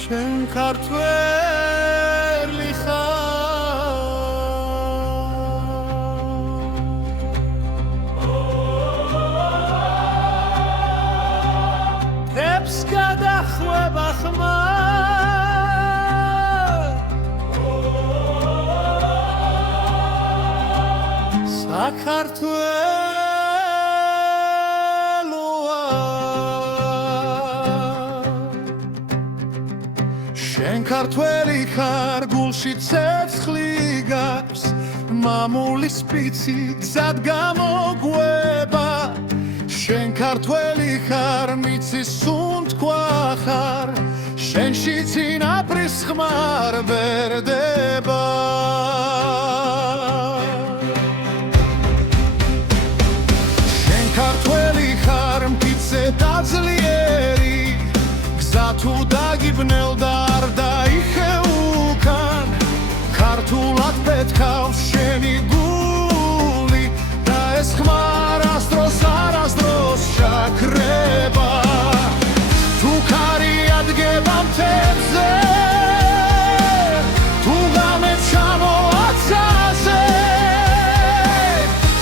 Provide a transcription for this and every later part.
შენ ქართველი ხარ თებს გადახვება ხმა საქართველოა შენ ქართველი ხარ გულში ცეცხლი გაქვს მამულის სპიცი გზად გამოგვება შენ ქართველი ხარ მიწის სუნთქვა ხარ შენში წინაპრის ხმარ ვერ დება დაძლიერი გზა თუ დაგიბნელ და არ დაიხეუკან ქართულად პეთქავს შენი გული და ეს ხმა არასდროს შაქრება თუ ქარი ადგება მთებზე თუ ღამე ჩამოაცაზე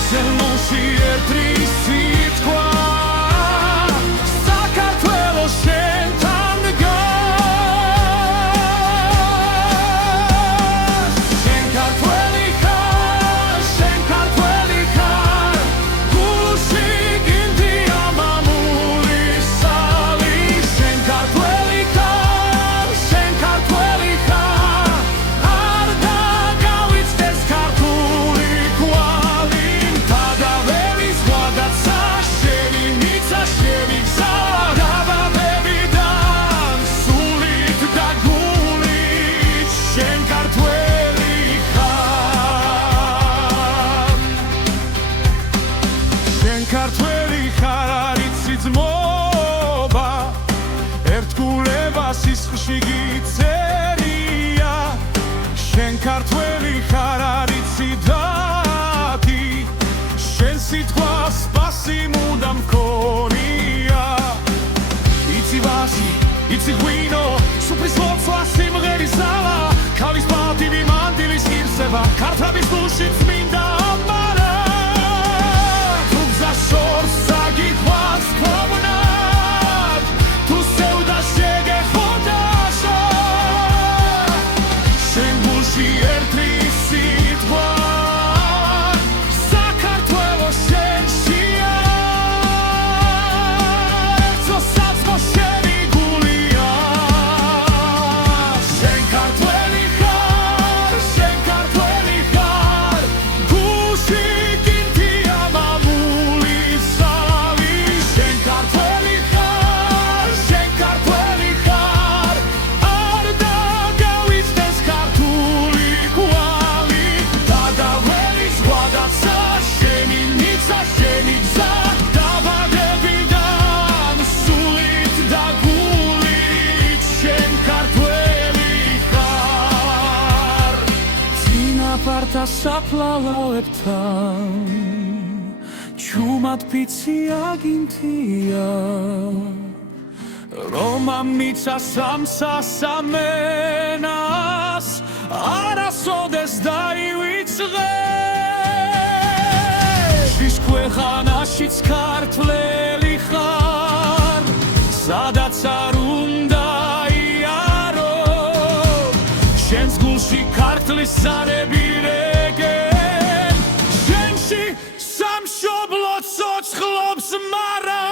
ზემოში ერთის სიტყვა ქართველი ხარ არიცი ძმობა ერთგულება სისხლში გიწერია შენ ქართველი ხარ არიცი დათი შენ სიტყვა სპასი მუდამ მქონია იცი ვაში იცი ღვინო სუფრის ლოცვა სიმღერის ზავა ქალის პატივი მანდილის ღირსება ქართლის გულში წმინდა ამარა შორს საგიყვანს ქოვნად თუ სევდა შეგეხოდაშა შენ გულში ერთის სიტყვა საქართველოს შენშია ერთო საწყო შენი გულია შენ ქართველი ხარ გულში გინდია პარტა საფლავებთან ჩუმად ფიცი აგინთია რომ ამიცა სამსასამენას არასოდეს დაივიწყე შის ქვეყანაშიც ქართველი ხარ სადაც არ უნდა იარო შენს გულში ქართლის ზარები რეგენ შენში სამშობლო ცოცხლობს მარა